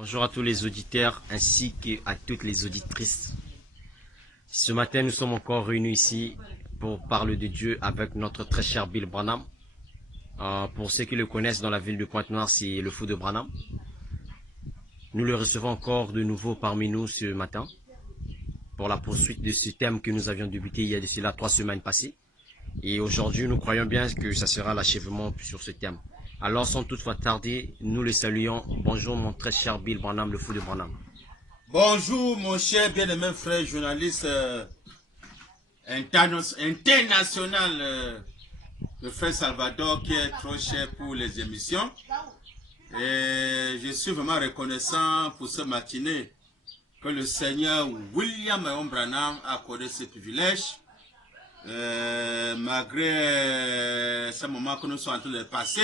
Bonjour à tous les auditeurs ainsi qu'à toutes les auditrices. Ce matin, nous sommes encore réunis ici pour parler de Dieu avec notre très cher Bill Branham. Pour ceux qui le connaissent dans la ville de Pointe-Noire, c'est le fou de Branham. Nous le recevons encore de nouveau parmi nous ce matin pour la poursuite de ce thème que nous avions débuté il y a de cela 3 semaines passées. Et aujourd'hui, nous croyons bien que ça sera l'achèvement sur ce thème. Alors, sans toutefois tarder, nous le saluons. Bonjour mon très cher Bill Branham, le fou de Branham. Bonjour mon cher bien-aimé frère journaliste international, le frère Salvador qui est trop cher pour les émissions. Et je suis vraiment reconnaissant pour ce matinée que le Seigneur William Branham a accordé ce privilège. Malgré ce moment que nous sommes en train de passer,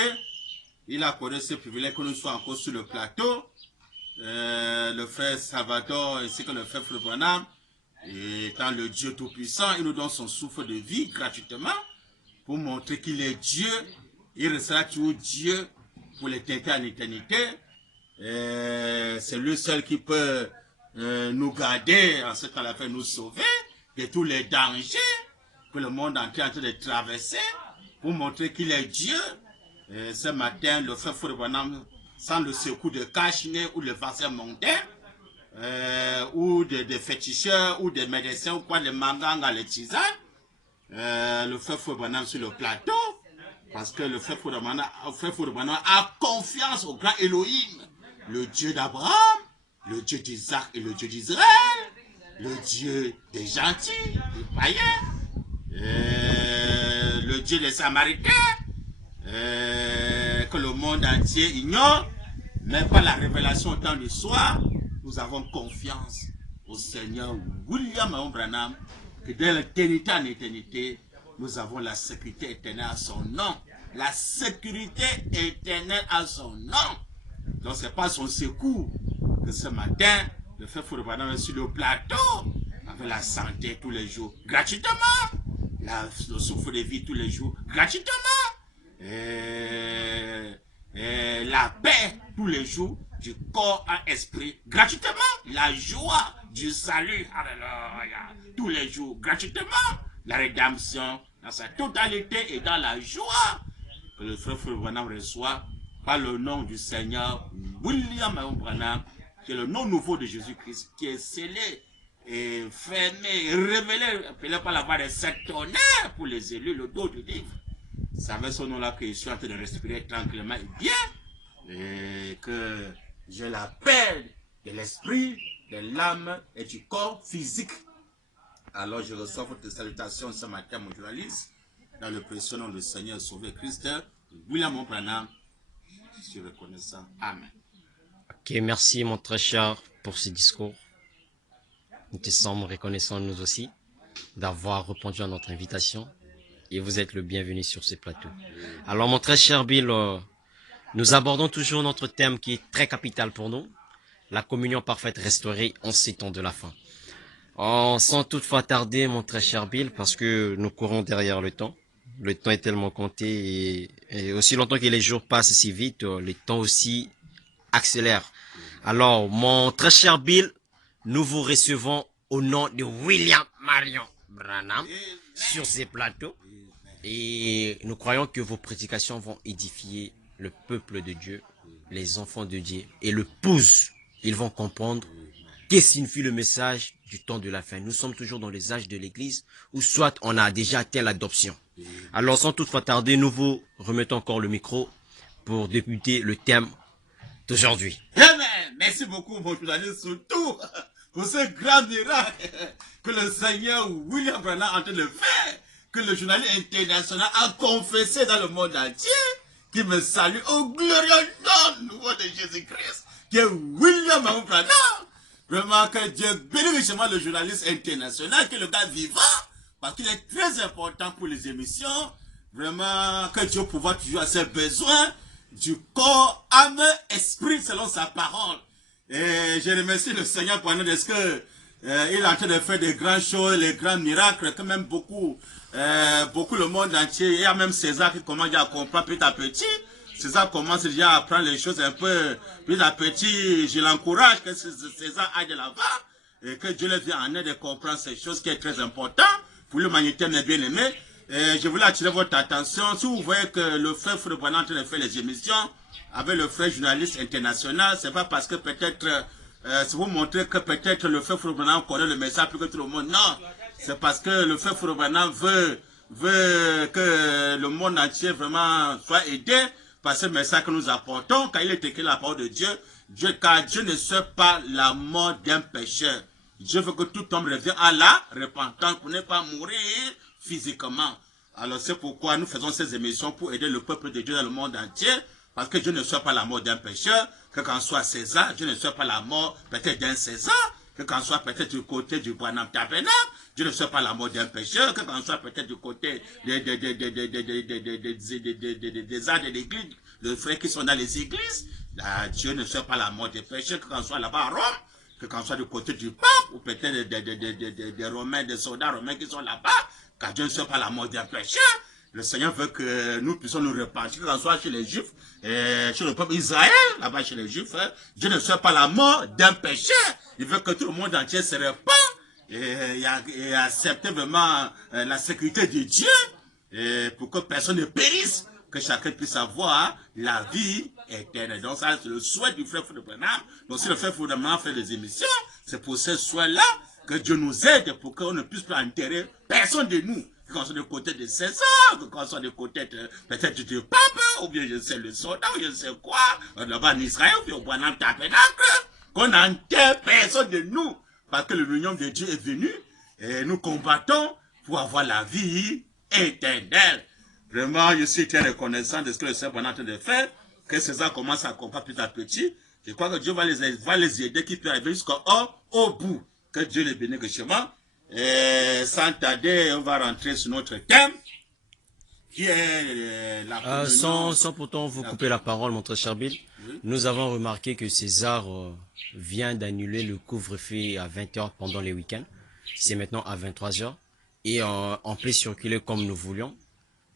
il a accordé ce privilège que nous soyons encore sur le plateau. Le frère Salvador ainsi que le frère Branham, étant le Dieu Tout-Puissant, il nous donne son souffle de vie gratuitement pour montrer qu'il est Dieu. Il restera toujours Dieu pour l'éternité en éternité. C'est lui seul qui peut nous garder, en ce temps-là, nous sauver de tous les dangers que le monde entier est en train de traverser pour montrer qu'il est Dieu. Ce matin, le frère Branham, sans le secours de cache-nez ou le vaccin mondain, ou des féticheurs, ou des médecins, ou quoi, les mangangs, les tisanes, le frère Branham sur le plateau, parce que le frère Branham a confiance au grand Elohim, le Dieu d'Abraham, le Dieu d'Isaac et le Dieu d'Israël, le Dieu des gentils, des païens, le Dieu des Samaritains, que le monde entier ignore, mais par la révélation au temps du soir, nous avons confiance au Seigneur William Branham, que dès l'éternité en éternité, nous avons la sécurité éternelle à son nom. La sécurité éternelle à son nom. Donc c'est pas son secours que ce matin, le frère Branham est sur le plateau, avec la santé tous les jours, gratuitement, le souffle de vie tous les jours, gratuitement. La paix tous les jours du corps à esprit gratuitement, la joie du salut, alléluia, tous les jours gratuitement, la rédemption dans sa totalité et dans la joie que le frère Branham reçoit par le nom du Seigneur William Branham, qui est le nom nouveau de Jésus-Christ, qui est scellé et fermé et révélé, appelé par la voix de sept tonnerres pour les élus, le dos du livre. C'est avec ce nom-là que je suis en train de respirer tranquillement et bien, et que j'ai la paix de l'esprit, de l'âme et du corps physique. Alors je reçois votre salutation ce matin, mon journaliste, dans le précieux nom du Seigneur Sauveur Christ, William Branham. Je suis reconnaissant. Amen. Ok, merci mon très cher pour ce discours. Nous te sommes reconnaissants nous aussi d'avoir répondu à notre invitation. Et vous êtes le bienvenu sur ce plateau. Alors mon très cher Bill, nous abordons toujours notre thème qui est très capital pour nous, la communion parfaite restaurée en ces temps de la fin. Sans toutefois tarder mon très cher Bill, parce que nous courons derrière le temps. Le temps est tellement compté et aussi longtemps que les jours passent si vite, le temps aussi accélère. Alors mon très cher Bill, nous vous recevons au nom de William Marion Branham sur ces plateaux. Et nous croyons que vos prédications vont édifier le peuple de Dieu, les enfants de Dieu et le pouce. Ils vont comprendre qu'est-ce que signifie le message du temps de la fin. Nous sommes toujours dans les âges de l'église où soit on a déjà atteint l'adoption. Alors sans toutefois tarder, nous vous remettons encore le micro pour débuter le thème d'aujourd'hui. Amen. Merci beaucoup mon journaliste, surtout pour ce grand miracle que le Seigneur William Branham est en train de faire, que le journaliste international a confessé dans le monde entier, qui me salue au glorieux nom nouveau de Jésus-Christ, qui est William Branham. Vraiment que Dieu bénisse richement le journaliste international, qui est le gars vivant, parce qu'il est très important pour les émissions. Vraiment que Dieu pourvoit toujours à ses besoins du corps, âme, esprit selon sa parole. Et je remercie le Seigneur pour nous parce que il est en train de faire des grandes choses, les grands miracles, quand même beaucoup le monde entier. Il y a même César qui commence à comprendre petit à petit César commence déjà à prendre les choses un peu petit à petit. Je l'encourage que César aille de l'avant et que Dieu le vienne en aide de comprendre ces choses qui est très important pour l'humanité, mes bien-aimés. Je voulais attirer votre attention. Si vous voyez que le frère Frébana est en train de faire les émissions avec le frère journaliste international, c'est pas parce que peut-être, c'est pour montrer que peut-être le frère Frébana connaît le message plus que tout le monde. Non, c'est parce que le frère Frébana veut que le monde entier vraiment soit aidé par ce message que nous apportons. Quand il est écrit la parole de Dieu, car Dieu ne souhaite pas la mort d'un pécheur. Dieu veut que tout homme revienne à la repentance pour ne pas mourir physiquement. Alors c'est pourquoi nous faisons ces émissions pour aider le peuple de Dieu dans le monde entier. Parce que Dieu ne souhaite pas la mort d'un pécheur. Que quand soit César, Dieu ne souhaite pas la mort peut-être d'un César. Que quand soit peut-être du côté du Branham Tabernacle, Dieu ne souhaite pas la mort d'un pécheur. Que quand soit peut-être du côté des arts de l'église, des frères qui sont dans les églises. Là, Dieu ne souhaite pas la mort des pécheurs. Que quand soit là-bas à Rome. Que quand soit du côté du pape, ou peut-être des Romains, des soldats romains qui sont là-bas, car Dieu ne souhaite pas la mort d'un pécheur. Le Seigneur veut que nous puissions nous repentir, que ce soit chez les Juifs, chez le peuple Israël, là-bas chez les Juifs, Dieu ne souhaite pas la mort d'un pécheur. Il veut que tout le monde entier se repente et accepte vraiment la sécurité de Dieu, pour que personne ne périsse, que chacun puisse avoir la vie éternelle. Donc ça, c'est le souhait du frère Branham. Donc si le frère Branham fait des émissions, c'est pour ce souhait-là que Dieu nous aide pour qu'on ne puisse pas enterrer personne de nous. Que qu'on soit du côté de César, que qu'on soit du côté peut-être du pape, ou bien je sais le soldat, ou je sais quoi, là-bas en Israël, ou bien au Branham Tabernacle, qu'on enterre personne de nous. Parce que l'union de Dieu est venue et nous combattons pour avoir la vie éternelle. Vraiment, je suis très reconnaissant de ce que le Seigneur est en train de faire, que César commence à comprendre petit à petit. Je crois que Dieu va les aider, qu'ils puissent arriver au bout. Que Dieu les bénisse richement. Et sans tarder, on va rentrer sur notre thème, qui est la communion. Sans pourtant vous couper la parole, mon très cher Bill, oui. Nous avons remarqué que César vient d'annuler le couvre-feu à 20h pendant les week-ends. C'est maintenant à 23h. Et on peut circuler comme nous voulions.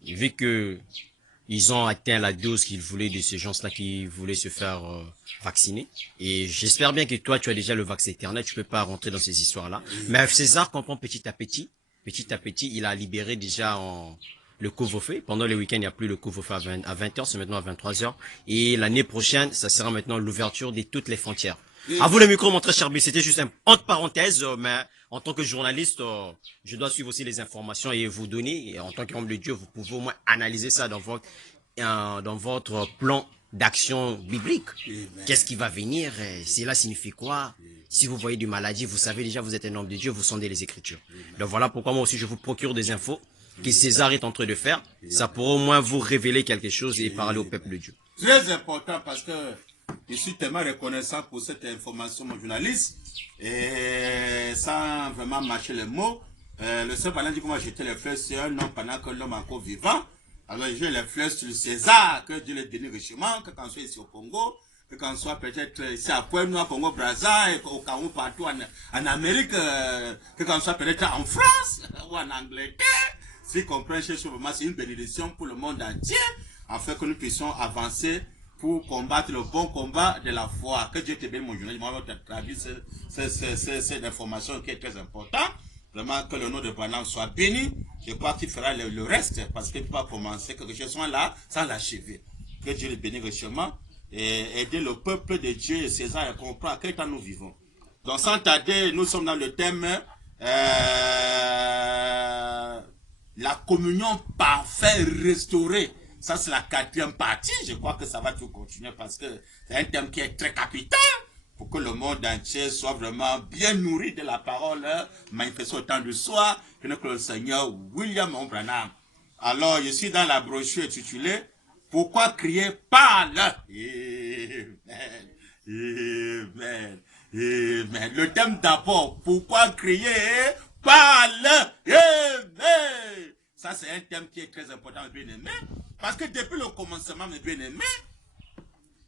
Vu que ils ont atteint la dose qu'ils voulaient de ces gens-là qui voulaient se faire vacciner. Et j'espère bien que toi, tu as déjà le vaccin éternel, tu peux pas rentrer dans ces histoires-là. Mais César comprend petit à petit, il a libéré déjà le couvre-feu. Pendant les week-ends, il n'y a plus le couvre-feu à 20h, c'est maintenant à 23h. Et l'année prochaine, ça sera maintenant l'ouverture de toutes les frontières. À vous le micro, mon très cher Bill, c'était juste un entre parenthèses, mais en tant que journaliste, je dois suivre aussi les informations et vous donner. Et en tant qu'homme de Dieu, vous pouvez au moins analyser ça dans votre plan d'action biblique. Qu'est-ce qui va venir? Cela signifie quoi? Si vous voyez du maladie, vous savez déjà, vous êtes un homme de Dieu, vous sondez les Écritures. Donc voilà pourquoi moi aussi je vous procure des infos que César est en train de faire. Ça pourra au moins vous révéler quelque chose et parler au peuple de Dieu. Très important parce que je suis tellement reconnaissant pour cette information, mon journaliste. Et sans vraiment mâcher les mots, le seul pendant dit que moi j'étais les fleurs sur un homme pendant que l'homme est encore vivant. Alors j'ai les fleurs sur César, que Dieu les bénisse richement, que quand on soit ici au Congo, que quand on soit peut-être ici à Pointe-Noire, Congo, Brazza, et au Cameroun, partout en Amérique, que quand on soit peut-être en France ou en Angleterre. Si vous comprenez, c'est une bénédiction pour le monde entier, afin que nous puissions avancer pour combattre le bon combat de la foi. Que Dieu te bénisse, mon journaliste. Moi, je traduis cette information qui est très importante. Vraiment, que le nom de Branham soit béni. Je crois qu'il fera le reste, parce qu'il ne peut pas commencer quelque chose là sans l'achever. Que Dieu le bénisse richement et aider le peuple de Dieu et César à comprendre à quel temps nous vivons. Donc, sans tarder, nous sommes dans le thème la communion parfaite restaurée. Ça, c'est la 4e partie. Je crois que ça va tout continuer parce que c'est un thème qui est très capital pour que le monde entier soit vraiment bien nourri de la parole manifestée au temps du soir que notre Seigneur William Branham. Alors, je suis dans la brochure intitulée « Pourquoi crier parle ?» Amen. Amen. Amen. Le thème d'abord, pourquoi crier parle? Amen. Ça, c'est un thème qui est très important, mes bien-aimés. Parce que depuis le commencement, mes bien-aimés,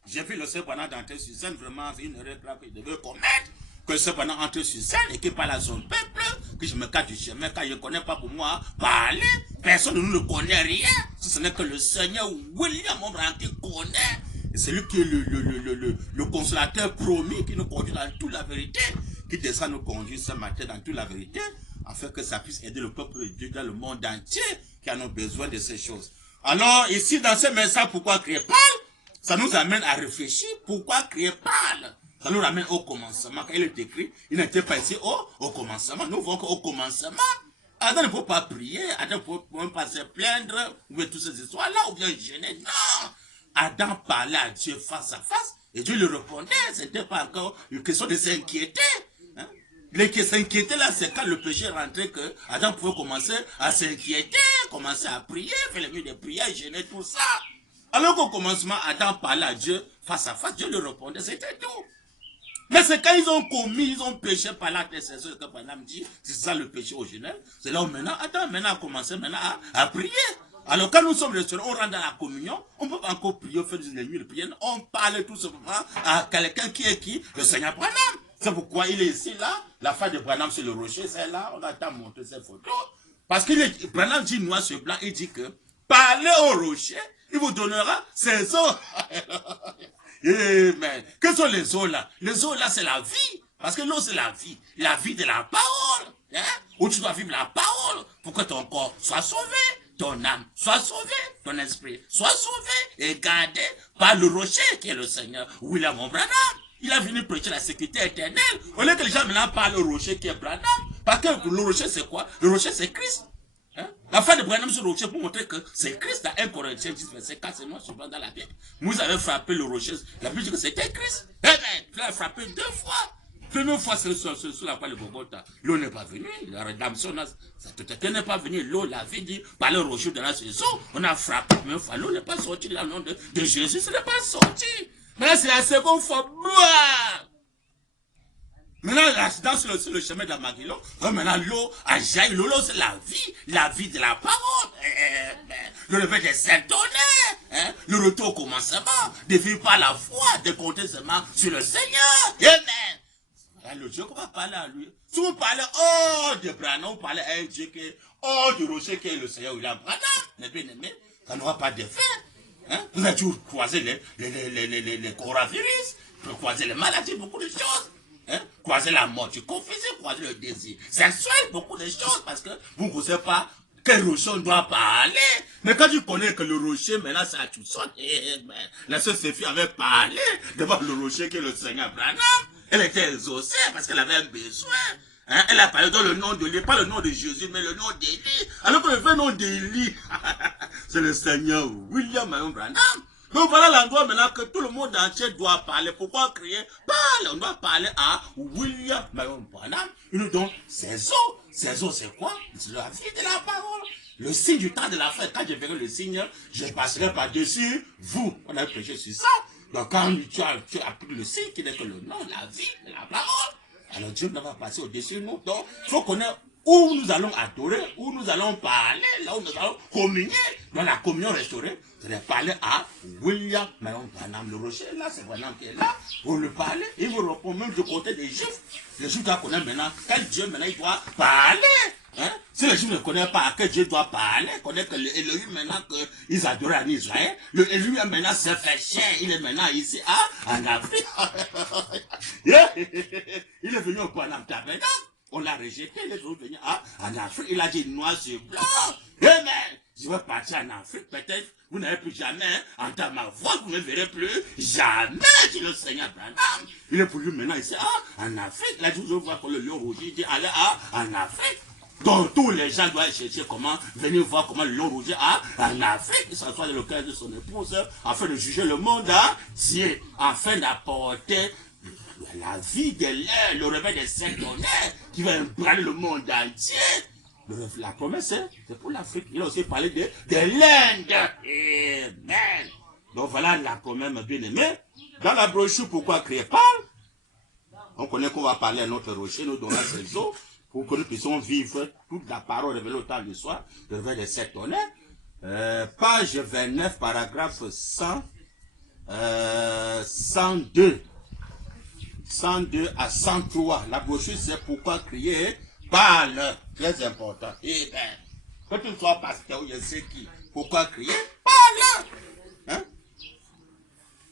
j'ai vu le Seigneur pendant d'entrer sur scène, vraiment, c'est une erreur grave qu'il devait commettre. Que le Seigneur pendant entrer sur scène et qu'il parle à son peuple, que je me cache du chemin, quand je ne connais pas pour moi parler. Personne ne nous connaît rien. Si ce n'est que le Seigneur William Branham qui connaît. Et c'est lui qui est le consolateur promis qui nous conduit dans toute la vérité, qui descend nous conduire ce matin dans toute la vérité, afin que ça puisse aider le peuple de Dieu dans le monde entier qui en ont besoin de ces choses. Alors, ici, dans ce message, pourquoi créer parle, ça nous amène à réfléchir pourquoi créer parle. Ça nous ramène au commencement. Quand il est écrit, il n'était pas ici au commencement. Nous voyons qu'au commencement, Adam ne peut pas prier, Adam ne peut même pas se plaindre, ou bien toutes ces histoires-là, ou bien gêner. Non! Adam parlait à Dieu face à face, et Dieu lui répondait. Ce n'était pas encore une question de s'inquiéter. Hein? Les qui s'inquiétaient là, c'est quand le péché rentrait que Adam pouvait commencer à s'inquiéter, commencer à prier, faire les mieux de prière, gêner tout ça. Alors qu'au commencement, Adam parlait à Dieu face à face, Dieu lui répondait, c'était tout. Mais c'est quand ils ont commis, ils ont péché par l'acte de ce que Branham dit, c'est ça le péché originel. C'est là où maintenant, Adam maintenant a commencé maintenant à prier. Alors quand nous sommes restaurés, on rentre dans la communion, on peut pas encore prier, faire des nuits de prière, on parle tout simplement à quelqu'un qui est qui? Le Seigneur Branham. C'est pourquoi il est ici là, la femme de Branham sur le rocher, c'est là, on attend montrer ses photos. Parce que Branham dit noir sur blanc, il dit que parlez au rocher, il vous donnera ses eaux. Amen. Que sont les eaux là? Les eaux là, c'est la vie. Parce que l'eau, c'est la vie de la parole. Hein? Où tu dois vivre la parole pour que ton corps soit sauvé, ton âme soit sauvée, ton esprit soit sauvé et gardé par le rocher qui est le Seigneur William Branham. Il a venu prêcher la sécurité éternelle. Au lieu que les gens maintenant parlent au rocher qui est Branham. Parce que le rocher, c'est quoi? Le rocher, c'est Christ. Hein? La fin de Branham sur le rocher pour montrer que c'est Christ dans 1 Corinthiens 10, verset 4, c'est noir sur blanc dans la Bible. Vous avez frappé le rocher. La Bible dit que c'était Christ. Eh bien, tu l'as frappé 2 fois. Première fois, c'est sur la poêle de Bogota. L'eau n'est pas venue. La rédemption, ça n'est pas venu. L'eau, la vie dit, par le rocher de la saison. On a frappé la première fois. L'eau n'est pas sortie dans le nom de Jésus. Ce n'est pas sorti. Maintenant, c'est la seconde fois. Boah! Maintenant, l'accident sur le chemin de la Maguilo, maintenant l'eau a jailli. L'eau, c'est la vie de la parole. Le réveil des Saint-Tonnerre, hein? Le retour au commencement, de vivre par la foi, de compter seulement sur le Seigneur. Amen. Le Dieu qu'on va parler à lui. Si vous parlez de Branham, vous parlez à un Dieu qui est du rocher qui est le Seigneur William Branham, les bien-aimés, ça n'aura pas d'effet. Hein? Vous avez toujours croisé les coronavirus, vous croisez les maladies, beaucoup de choses. Hein? Croiser la mort, tu confises, croiser le désir sexuel, beaucoup de choses, parce que vous ne savez pas quel rocher on doit parler. Mais quand tu connais que le rocher, maintenant, ça tout sonne, la sœur Sophie avait parlé devant le rocher qui est le Seigneur Branham. Elle était exaucée parce qu'elle avait un besoin. Hein? Elle a parlé dans le nom de Dieu, pas le nom de Jésus, mais le nom d'Élie. Alors que le vrai nom d'Élie, c'est le Seigneur William Branham. Donc voilà l'endroit maintenant que tout le monde entier doit parler. Pourquoi crier? Parle, on doit parler à William Branham. Il nous donne ses eaux. Ses eaux, c'est quoi? C'est la vie de la parole. Le signe du temps de la fête. Quand je verrai le signe, je passerai par-dessus vous. On a prêché sur ça. Donc quand tu as appris le signe qui n'est que le nom, la vie de la parole, alors Dieu va passer au-dessus de nous. Donc il faut connaître où nous allons adorer, où nous allons parler, là où nous allons communier. Dans la communion restaurée, c'est de parler à William Branham. Le rocher, là, c'est Branham qui est là. Vous le parlez, il vous répond même du côté des Juifs. Les Juifs doivent connaître maintenant quel Dieu maintenant il doit parler. Hein? Si les Juifs ne connaissent pas à quel Dieu doit parler, connaissent que l'Élohim maintenant qu'ils adoraient en Israël, l'Élohim maintenant s'est fait chair, il est maintenant ici en Afrique. Il est venu au Branham Tabernacle. On l'a rejeté, il est venu en Afrique, il a dit noir sur blanc. Amen. Je vais partir en Afrique, peut-être, vous n'avez plus jamais entendu ma voix, vous ne verrez plus jamais, dit le Seigneur Branham. Il est pour lui maintenant ici, en Afrique. Là, je vois que le lion rouge, il dit, allez, en Afrique. Donc, tous les gens doivent chercher comment, venir voir comment le lion rouge en Afrique, il s'assoit dans le cœur de son épouse, afin de juger le monde entier, afin d'apporter la vie de l'air, le réveil des Saint-Tonnerre, qui va embraser le monde entier. La promesse, c'est pour l'Afrique. Il a aussi parlé de l'Inde. Amen. Donc voilà la promesse, bien aimé. Dans la brochure, pourquoi créer parle? On connaît qu'on va parler à notre rocher, nous donnons ses eaux, pour que nous puissions vivre toute la parole révélée au temps du soir, le réveil des Saint-Tonnerre. Page 29, paragraphe 102 à 103. La brochure, c'est pourquoi crier Parle, très important. Eh bien, que tu sois pasteur ou je sais qui, pourquoi crier? Parle. Hein?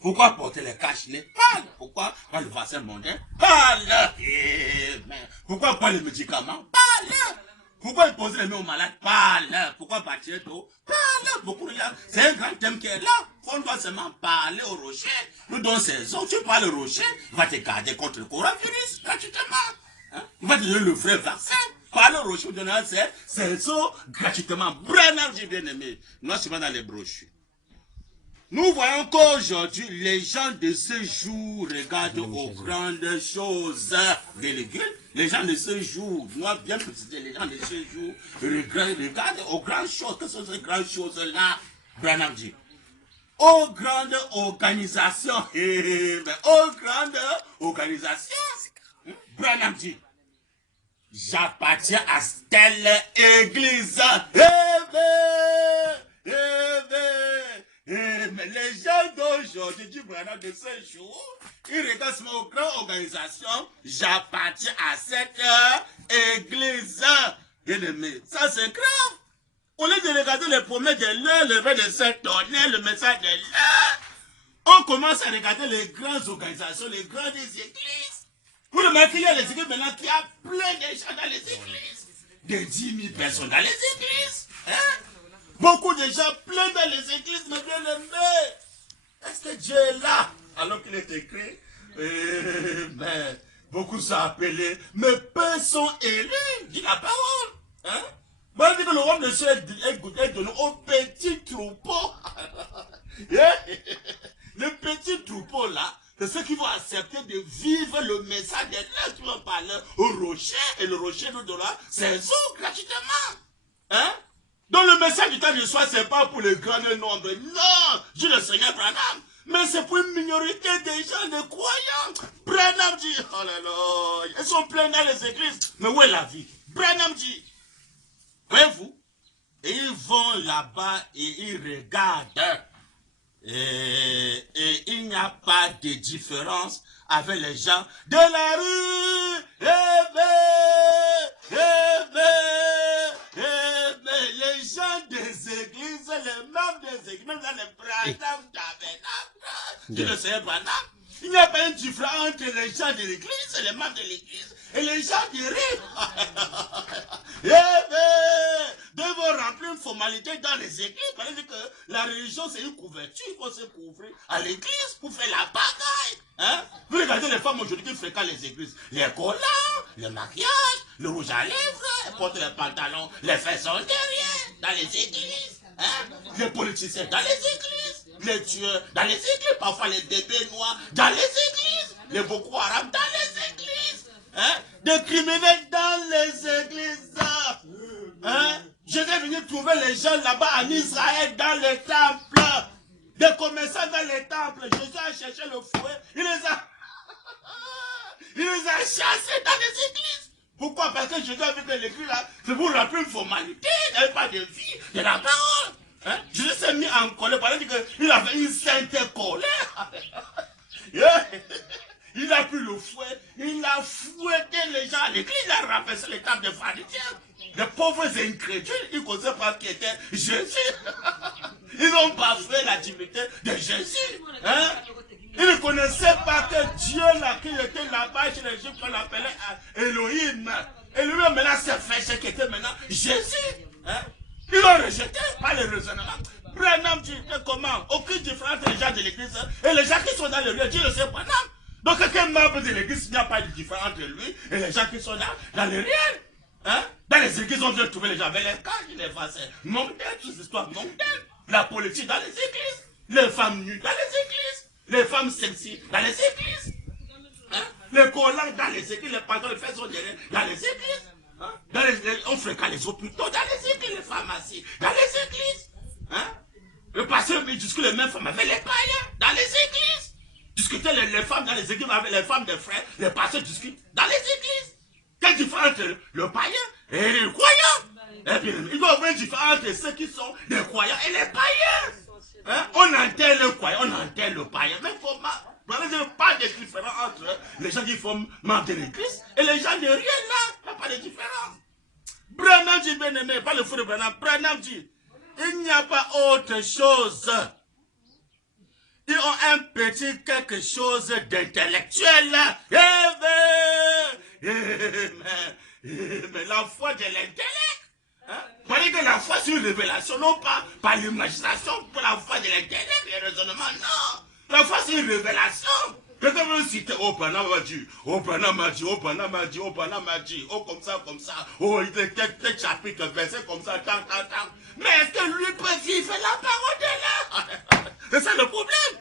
Pourquoi porter les cache-nez? Parle. Pourquoi prendre le vaccin mondain? Parle. Eh bien, pourquoi prendre les médicaments? Parle. Pourquoi poser les mains aux malades? Parle. Pourquoi bâtir d'eau? Parle. Beaucoup de gens, c'est un grand thème qui est là. On doit seulement parler au rocher. Nous donnons ces eaux. Tu parles au rocher, il va te garder contre le coronavirus gratuitement. Hein? Il va te donner le vrai vaccin. Parle au rocher, donner ces eaux gratuitement. Branham, j'ai bien aimé. Moi, je suis dans les brochures. Nous voyons qu'aujourd'hui, les gens de ce jour regardent aux grandes choses. Les gens de ce jour, moi bien préciser, les gens de ce jour regardent aux grandes choses. Que sont ces grandes choses-là? Branham dit. Aux grandes organisations. Aux grandes organisations. Branham dit. J'appartiens à telle église. Mais les gens d'aujourd'hui, du Branham de ce jour, ils regardent seulement aux grandes organisations. J'appartiens à cette église. Bien-aimé, ça c'est grave. Au lieu de regarder les promesses de l'heure, le vrai de Saint-Tonnerre, le message de l'heure, on commence à regarder les grandes organisations, les grandes églises. Vous remarquez qu'il y a les églises maintenant qui a plein de gens dans les églises. Des 10 000 personnes dans les églises. Hein? Beaucoup de gens pleins dans les églises, mais bien aimés. Est-ce que Dieu est là? Alors qu'il est écrit, mais beaucoup sont appelés, mais peu sont élus, dit la parole. Hein? Moi, je dis que le roi de Dieu est donné au petit troupeau. Le petit troupeau là, c'est ceux qui vont accepter de vivre le message de l'heure qui vont parler au rocher, et le rocher nous donnera ses eaux gratuitement. Hein? Donc le message du temps du soir, c'est pas pour le grand nombre. Non, Dieu le Seigneur Branham. Mais c'est pour une minorité des gens, de croyants. Branham dit, oh là là, ils sont pleins dans les églises. Mais où est la vie? Branham dit, voyez-vous, et ils vont là-bas et ils regardent. Et il n'y a pas de différence avec les gens de la rue. Les gens des églises, les membres des églises, même dans les Branham tabernacles, dit le Seigneur Branham, il n'y a pas une différence entre les gens de l'église et les membres de l'église et les gens du rue. Devons remplir une formalité dans les églises. Parce que la religion, c'est une couverture. Il faut se couvrir à l'église pour faire la bagaille. Hein? Vous regardez les femmes aujourd'hui qui fréquentent les églises. Les collants, le maquillage, le rouge à lèvres, elles portent les pantalons, les fesses sont derrière, dans les églises. Hein? Les politiciens dans les églises. Les tueurs dans les églises. Parfois les bébés noirs dans les églises. Les Boko Haram dans les églises. Hein? Des criminels dans les églises. Hein? Je vais venir trouver les gens là-bas en Israël dans les temples. Des commerçants dans les temples. Jésus a cherché le fouet. Il les a chassés dans les églises. Pourquoi? Parce que Jésus a vu que l'église là, c'est pour remplir une formalité. Il n'y avait pas de vie, de la parole. Hein? Jésus s'est mis en colère parce qu'il avait une sainte colère. Il a pris le fouet, il a fouetté les gens à l'église, il a rabaissé les tables de pharisiens. Les pauvres incrédules, ils ne connaissaient pas qui était Jésus. Ils n'ont pas fait la divinité de Jésus. Hein? Ils ne connaissaient pas que Dieu là, qui était là-bas chez les Juifs, qu'on l'appelait Elohim. Elohim maintenant s'est fait ce qui était maintenant Jésus. Hein? Ils l'ont rejeté par le raisonnement. Branham dit comment? Aucune différence entre les gens de l'église et les gens qui sont dans le lieu. Dieu le sait, Branham. Donc, quelqu'un membre de l'église, il n'y a pas de différence entre lui et les gens qui sont là, dans le réel. Hein? Dans les églises, on doit trouver les gens avec les cages, les facettes mondaines, toutes ces histoires mondaines. La politique dans les églises, les femmes nues dans les églises, les femmes sexy dans les églises. Hein? Les collants dans les églises, les pantalons, les fesses sont derrière dans les églises. Hein? On fréquente les hôpitaux dans les églises, les pharmacies dans les églises. Hein? Le pasteur, il discute les mêmes femmes avec les païens dans les églises. Discuter les femmes dans les églises avec les femmes des frères, les pasteurs discutent dans les églises. Quelle différence entre le païen et le croyant? Eh bien, il doit y avoir une différence entre ceux qui sont des croyants et les païens. Hein? On enterre le croyant, on enterre le païen. Mais il faut pas de différence entre les gens qui font membre de l'église et les gens de rien là. Il n'y a pas de différence. Branham dit, bien aimé, pas le frère Branham, Branham dit, il n'y a pas autre chose. Ils ont un petit quelque chose d'intellectuel. Mais la foi de l'intellect. Hein? Parce que la foi c'est une révélation, non pas par l'imagination, pour la foi de l'intellect, les raisonnements, non. La foi c'est une révélation. Quelqu'un veut citer, oh Branham m'a dit, oh Branham m'a dit, oh Branham m'a dit, oh Branham m'a dit, oh comme ça, oh il était tel chapitre, verset comme ça, tant. Mais est-ce que lui peut vivre la parole de là? C'est ça le problème.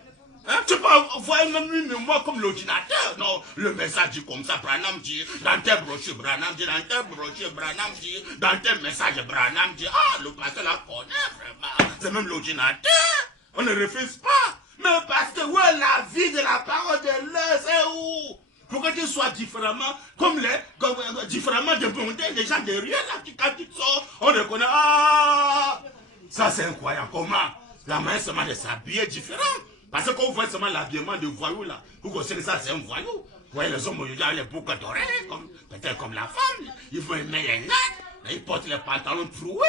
Hein? Tu peux voir même une mémoire comme l'ordinateur. Non, le message dit comme ça, Branham dit, dans tel brochure, Branham dit, dans tel brochure, Branham dit, dans tel message, Branham dit, ah, le pasteur la connaît vraiment. C'est même l'ordinateur. On ne refuse pas. Mais parce que où est la vie de la parole de l'heure, c'est où? Pour que tu sois différemment, différemment de monter les gens derrière là, quand tu sors, on reconnaît, ah, ça c'est incroyable. Comment? La main seulement de s'habiller différent. Parce que quand vous voyez seulement l'habillement de voyou là, vous considérez ça c'est un voyou. Vous voyez les hommes aujourd'hui avec les boucles d'oreilles, peut-être comme la femme, ils vont aimer les nattes, ils portent les pantalons troués,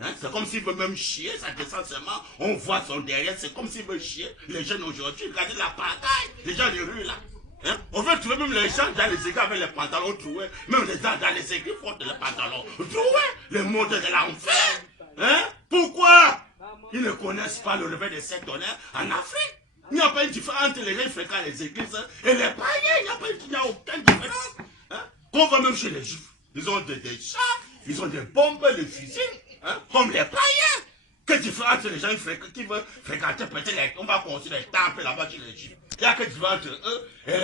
hein? C'est comme s'il veut même chier, ça descend seulement, on voit son derrière, c'est comme s'il veut chier. Les jeunes aujourd'hui, regardez la pagaille, les gens des rues là. Hein? On veut trouver même les gens dans les églises avec les pantalons troués, même les gens dans les églises portent les pantalons troués, les mondes de l'enfer. Hein? Pourquoi? Ils ne connaissent pas le réveil des sectionnaires en Afrique. Il n'y a pas une différence entre les gens qui fréquentent les églises et les païens. Il n'y a aucune différence. Hein? On va même chez les juifs. Ils ont des chats, ils ont des bombes, des fusils, hein? Comme les païens. Quelle différence entre les gens qui veulent fréquenter peut-être on va construire les temples là-bas chez les juifs. Il y a que différence entre eux et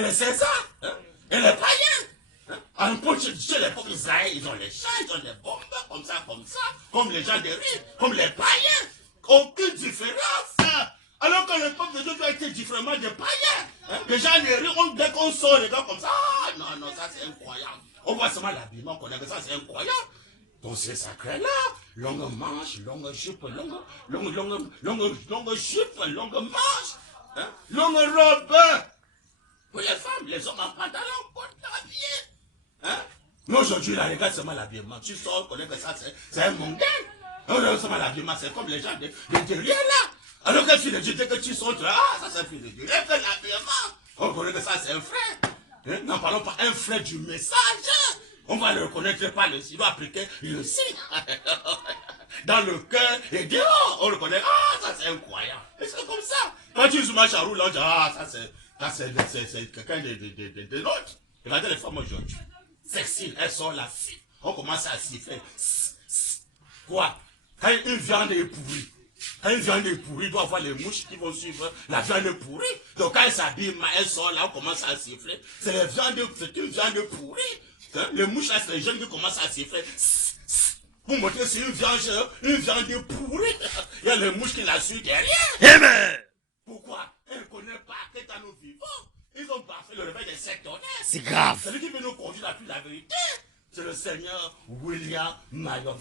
les Césars. Hein? Et les païens. En plus, chez les peuples d'Israël, ils ont les chats, ils ont des bombes, comme ça, comme les gens des rues, comme les païens. Aucune différence. Alors que le peuple de Dieu doit être différemment des païens. Les gens des rues, dès qu'on sort, les gars comme ça, ah, non, ça c'est incroyable. On voit seulement l'habillement, on connaît que ça c'est incroyable. Donc c'est sacré là, longue manche, longue jupe, longue jupe, longue manche, hein? Longue robe. Pour les femmes, les hommes en pantalon, côte habillés. Hein? Mais aujourd'hui, là, regarde seulement l'habillement. Tu sors, on connaît que ça, c'est un mondain. On regarde seulement l'habillement, c'est comme les gens de derrière là. Alors que fille de Dieu, dès que tu sors, tu dis, ah, ça c'est fille de Dieu. Et que l'habillement, on connaît que ça, c'est un frère. Hein? N'en parlons pas, un frère du message. On va le reconnaître par le signe, il doit appliquer le signe. Dans le cœur et dehors, on le connaît, ah, ça c'est incroyable. Et c'est comme ça. Quand tu marches à roule, on dit, ah, ça c'est quelqu'un de l'autre. Regardez les femmes aujourd'hui. Sexy, elles sont là. On commence à siffler. Quoi? Quand une viande est pourrie, il doit avoir les mouches qui vont suivre la viande pourrie. Donc quand elle s'habille, elle sort là, on commence à siffler. C'est une viande pourrie. Hein? Les mouches là, c'est les jeunes qui commencent à siffler. Pour montrer que c'est une viande pourrie. Il y a les mouches qui la suivent derrière. Amen. Pourquoi? Elle ne connaît pas que dans nos vivants. Ils ont parfait le réveil des sectionnaires. C'est grave. Celui qui veut nous conduire à toute la vérité, c'est le Seigneur William Marion.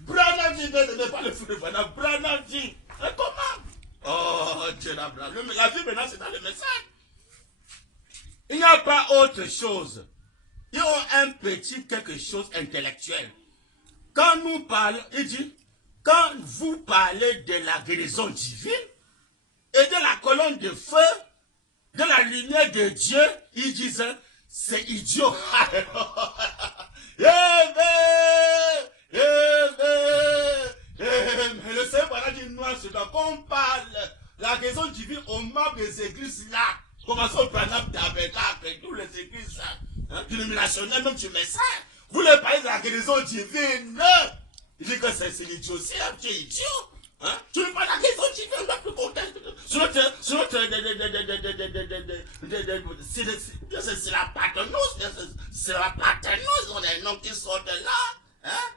Branham dit, ne pas le feu de Branham. Branham dit, comment? Oh, Dieu la blâme. La vie maintenant, c'est dans le message. Il n'y a pas autre chose. Ils ont un petit quelque chose intellectuel. Quand nous parlons, il dit, quand vous parlez de la guérison divine et de la colonne de feu, de la lumière de Dieu, ils disent, c'est idiot. Le Seigneur voilà dit noir, c'est donc on parle la guérison divine aux membres des églises là. Commençons par exemple tabernacle, toutes les églises là. Hein, dénominationnelles, même tu mets ça. Vous les parlez de la guérison divine. Il dit que c'est l'idiotie, tu es idiot. Hein? Tu ne parles pas de la guérison divine, on ne va plus contester. C'est la paternose, c'est la paternose, on a des noms qui sortent là. Hein?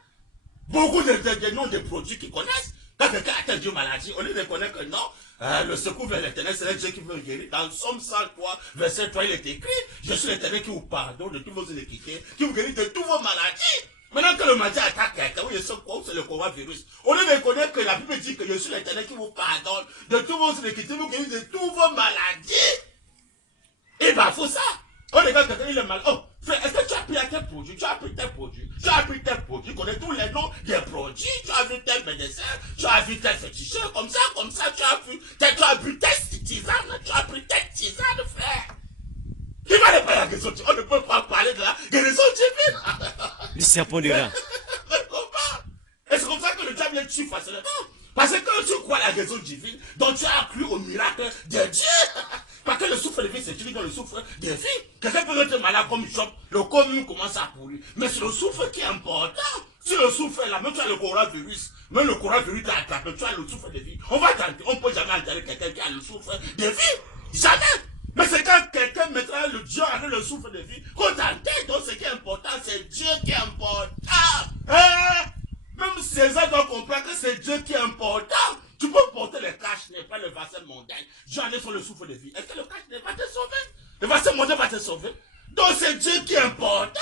Beaucoup de noms de produits qu'ils connaissent. Quand quelqu'un atteint d'une maladie, on ne connaît que non. Le secours vers l'éternel, c'est Dieu qui veut guérir. Dans le Somme 103, verset 3, il est écrit, je suis l'éternel qui vous pardonne de tous vos iniquités, qui vous guérit de toutes vos maladies. Maintenant que le maladie attaque quelqu'un, oui, c'est le coronavirus. On ne reconnaît que la Bible dit que je suis l'éternel qui vous pardonne de tous vos iniquités, vous guérit de toutes vos maladies. Et bah, faut ça. On regarde quelqu'un, il est malade. Oh, frère, est-ce que tu as pris tes produits, tu as pris tes produits, tu connais tous les noms des produits, tu as vu tes médecins, tu as vu tes féticheurs, comme ça, tu as vu tes tisanes, tu as pris tes tisanes, frère. Il va ne pas la guérison, on ne peut pas parler de la guérison divine. Le serpent de rein. Et c'est comme ça que le diable est tue facilement. Parce que quand tu crois à la guérison divine, donc tu as cru au miracle de Dieu. Parce que le souffle de vie, c'est celui dans le souffle de vie. Quelqu'un peut être malade comme une chope, le commun commence à pourrir. Mais c'est le souffle qui est important. Si le souffle est là, même tu as le coronavirus, même le coronavirus t'a attrapé, tu as le souffle de vie. On ne peut jamais enterrer quelqu'un qui a le souffle de vie. Jamais. Mais c'est quand quelqu'un mettra le Dieu avec le souffle de vie, qu'on t'entête. Donc ce qui est important, c'est Dieu qui est important. Même César doit comprendre que c'est Dieu qui est important. Tu peux porter le cache-nez, pas le vaccin mondain. Dieu en est sur le souffle de vie. Est-ce que le cache-nez va te sauver? Le vaccin mondain va te sauver. Donc c'est Dieu qui est important.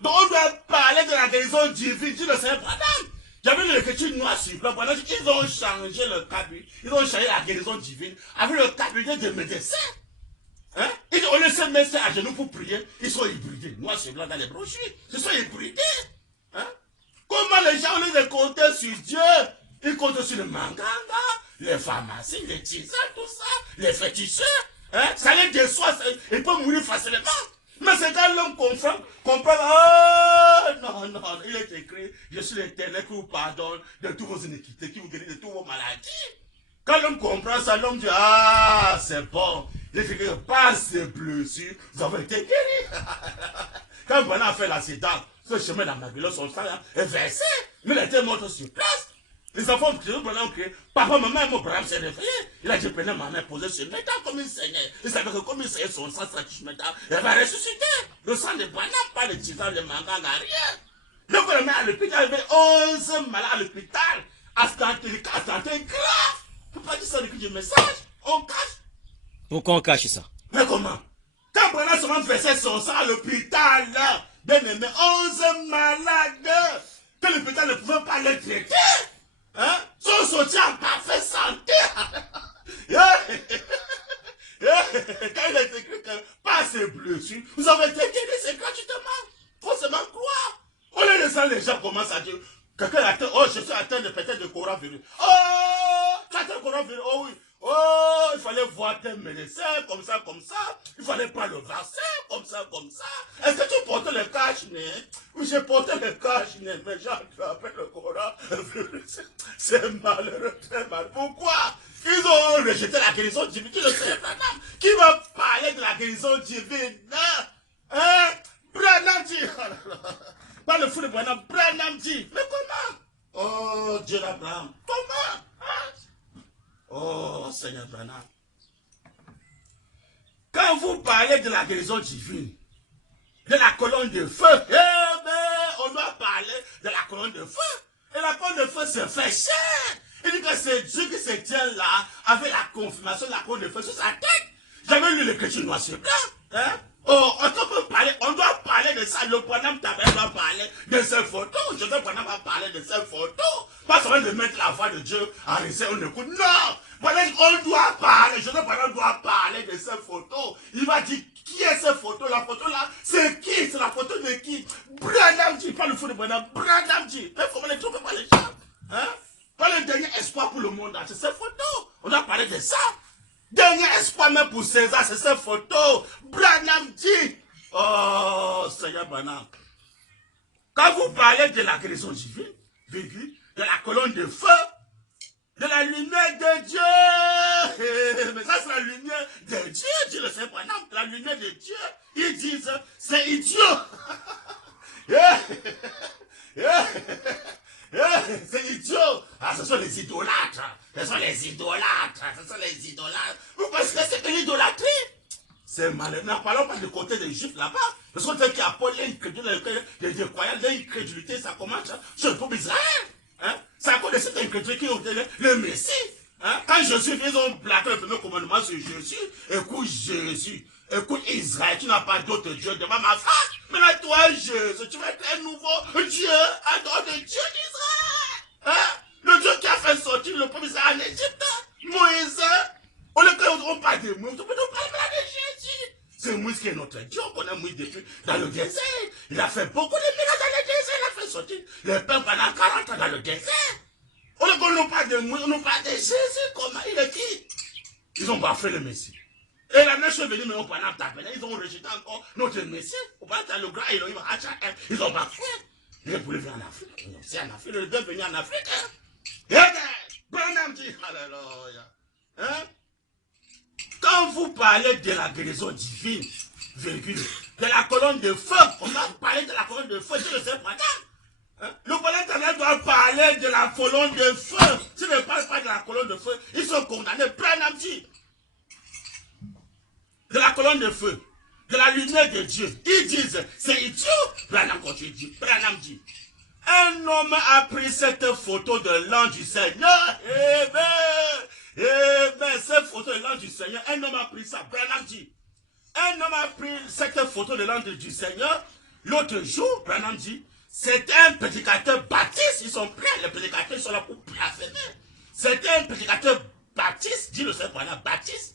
Donc on doit parler de la guérison divine. Dieu le Seigneur, madame. J'avais lu l'écriture noire sur blanc. Ils ont changé le cabinet. Ils ont changé la guérison divine avec le cabinet de médecins. Hein? On laisse mettre à genoux pour prier. Ils sont hybridés. Noir sur blanc dans les brochures. Ils sont hybridés. Hein? Comment les gens, au lieu de compter sur Dieu, ils comptent sur le manganga, les pharmacies, les tisanes, tout ça, les féticheurs. Hein? Ça les déçoit, ils peuvent mourir facilement. Mais c'est quand l'homme comprend, oh non, il est écrit, je suis l'Éternel qui vous pardonne de toutes vos iniquités, qui vous guérit de toutes vos maladies. Quand l'homme comprend ça, l'homme dit, ah, c'est bon. Il est écrit, pas ces blessures, vous avez été guéris. Quand Bana a fait l'accident, ce chemin dans ma ville, son sang est versé. Mais il a été mort sur place. Les enfants ont crié, papa, maman, mon brave s'est réveillé. Il a dit, prenez ma main, posée sur le comme il saignait. Il savait que comme il saignait, son sang sera elle va ressusciter. Le sang de Bana, pas de tisane, de manga, n'a rien. Donc on le met à l'hôpital, il y avait 11 malades à l'hôpital. À ce grave. Il ne faut pas dire ça avec du message. On cache. Pourquoi on cache ça? Mais comment? Quand Brennan seulement versait son sang à l'hôpital, bien aimé, 11 malades, que l'hôpital ne pouvait pas les traiter, hein? Sont sortis en parfaite santé. Quand il a été écrit que pas ces blessures, vous avez été guéris, c'est gratuitement. Il faut seulement croire. On les laisse, les gens commencent à dire, quelqu'un a atteint, oh, je suis atteint de peut-être de coronavirus. Oh, tu as atteint le coronavirus, oh oui. Oh, il fallait voir tes médecins, comme ça. Il fallait prendre le vaccin, comme ça. Est-ce que tu portais le cache-nez? Oui, j'ai porté le cache-nez, mais j'ai attrapé le coronavirus. C'est malheureux, très mal. Pourquoi? Ils ont rejeté la guérison divine. Tu le sais, Branham. Qui va parler de la guérison divine? Hein? Branham dit. Pas le fou de Branham. Branham dit. Mais comment? Oh, Dieu d'Abraham. Comment? Oh, Seigneur Branham. Quand vous parlez de la guérison divine, de la colonne de feu, on doit parler de la colonne de feu. Et la colonne de feu se fait cher. Il dit que c'est Dieu qui se tient là avec la confirmation de la colonne de feu sur sa tête. J'avais lu l'écriture noir sur blanc. Hein? Oh, on doit parler de ça. Le Branham Tabernacle doit parler de ces photos. Joseph Branham va parler de ces photos. Pas seulement de mettre la voix de Dieu en essai, on écoute. Non! On doit parler. Joseph Branham doit parler de ces photos. Il va dire qui est cette photo. La photo là, c'est qui? C'est la photo de qui? Branham dit, pas le fou de Branham. Branham dit. Mais comment les trouver par les gens? Hein? Pas le dernier espoir pour le monde, c'est ces photos. On doit parler de ça. Dernier espoir même pour César, c'est cette photo. Branham dit. Oh, Seigneur Branham. Quand vous parlez de la guérison divine, de la colonne de feu, de la lumière de Dieu. Mais ça, c'est la lumière de Dieu. Dieu le sait, Branham. La lumière de Dieu. Ils disent, c'est idiot. C'est idiot. Ah, ce sont les idolâtres. Vous pensez que c'est de l'idolâtrie? C'est malheureux. Nous ne parlons pas du côté des juifs là-bas. Parce que ceux qui apportent l'incrédulité, les croyants, l'incrédulité, ça commence sur le peuple d'Israël. Hein? C'est à cause de cette incrédulité qu'ils ont donné le Messie. Hein? Quand Jésus vient, ils ont plaqué le premier commandement sur Jésus. Écoute Jésus. Écoute Israël, tu n'as pas d'autre Dieu devant ma face. Mais là, toi, Jésus, tu vas être un nouveau Dieu en dehors de Dieu d'Israël. Hein? Le Dieu qui a fait sortir le peuple d'Israël en Égypte. Moïse. On ne parle pas de Moïse, on parle de Jésus. C'est Moïse qui est notre Dieu. On connaît Moïse depuis dans le désert. Il a fait beaucoup de miracles dans le désert. Il a fait sortir le peuple pendant 40 ans dans le désert. On ne connaît pas de Moïs, on ne parle de Jésus. Comment il est qui? Ils ont bafoué le Messie. Et la nation est venue, mais au pendant ils ont rejeté encore notre Messie. Au pendant le grand Elohim, ils ont bafoué. Il voulait venir en Afrique. C'est en Afrique. Le Dieu venu en Afrique. Et Branham dit, alléluia. Hein? Quand vous parlez de la guérison divine, virgule, de la colonne de feu, on va parler de la colonne de feu, je ne sais pas. Hein? Le colonne doit parler de la colonne de feu. S'ils ne parlent pas de la colonne de feu, ils sont condamnés. Branham dit, de la colonne de feu, de la lumière de Dieu. Ils disent, c'est idiot. Branham continue, Branham dit, un homme a pris cette photo de l'ange du Seigneur. Cette photo de l'ange du Seigneur, un homme a pris ça. Branham dit, un homme a pris cette photo de l'ange du Seigneur. L'autre jour, Branham dit, c'est un prédicateur baptiste. Ils sont prêts, les prédicateurs sont là pour blasphémer. C'est un prédicateur baptiste, dit le Seigneur Branham, baptiste.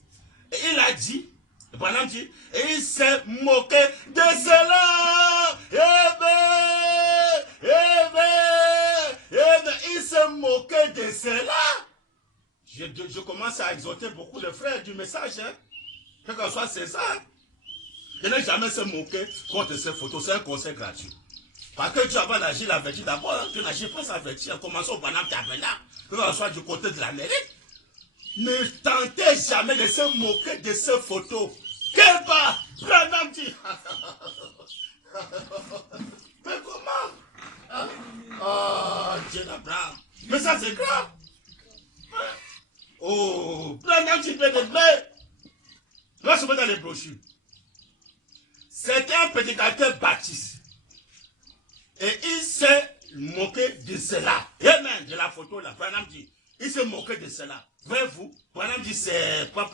Et il a dit, Branham dit, et il s'est moqué de cela. Il s'est moqué de cela. Je commence à exhorter beaucoup de frères du message. Hein? Quel que soit César. Je n'ai jamais se moquer contre ces photos. C'est un conseil gratuit. Parce que Dieu avant d'agir l'avertit d'abord. Hein, que l'agir pas s'avertir. En commençant au Branham Tabernacle. Que l'on soit du côté de l'Amérique. Ne tentez jamais de se moquer de ces photos. Quel bas Branham dit. Mais comment hein? Oh, Dieu d'Abraham. Mais ça c'est grave. Oh, Branham dit bien de mais. Là, je vais dans les brochures. C'était un prédicateur baptiste. Et il s'est moqué de cela. Amen. De la photo là, Branham dit. Il s'est moqué de cela. Voyez-vous, Branham dit c'est point.